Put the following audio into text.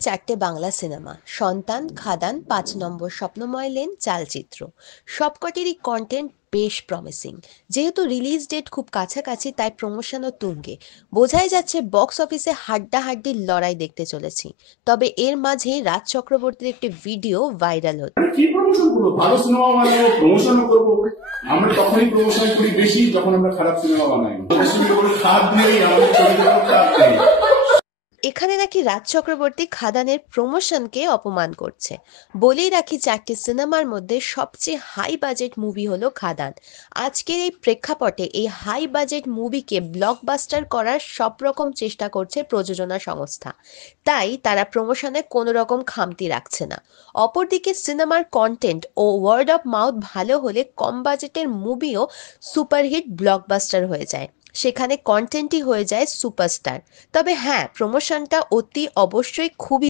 চারটে বাংলা সিনেমা সন্তান, খাদান, ৫ নম্বর স্বপ্নময় lane, চালচিত্র সবকটিরই content বেশ প্রমিসিং। যেহেতু রিলিজ ডেট খুব কাছাকাছি তাই প্রমোশনও তুঙ্গে। বোঝাই যাচ্ছে বক্স অফিসে হাড্ডাহাড্ডির লড়াই দেখতে চলেছি। তবে এর মাঝে রাজ চক্রবর্তীর একটি ভিডিও ভাইরাল হচ্ছে। কি প্রমোশন করবো? ভালো সিনেমা বানাবো, প্রমোশনও করবো। আমরা তখনই প্রমোশন করি বেশি যখন আমরা খারাপ সিনেমা বানাই। খারাপ নেই, আমাদের চরিত্র খারাপ নেই। এখানে নাকি রাজ চক্রবর্তী খাদানের প্রমোশনকে অপমান করছে। বলেই রাখি, চারটি সিনেমার মধ্যে সবচেয়ে হাই বাজেট মুভি হলো খাদান। আজকের এই প্রেক্ষাপটে এই হাই বাজেট মুভিকে ব্লকবাস্টার করার সব রকম চেষ্টা করছে প্রযোজনা সংস্থা। তাই তারা প্রমোশনে কোনো রকম খামতি রাখছে না। অপরদিকে সিনেমার কন্টেন্ট ও ওয়ার্ড অফ মাউথ ভালো হলে কম বাজেটের মুভিও সুপারহিট ব্লকবাস্টার হয়ে যায়। সেখানে কন্টেন্টই হয়ে যায় সুপারস্টার। তবে হ্যাঁ, প্রমোশনটা অতি অবশ্যই খুবই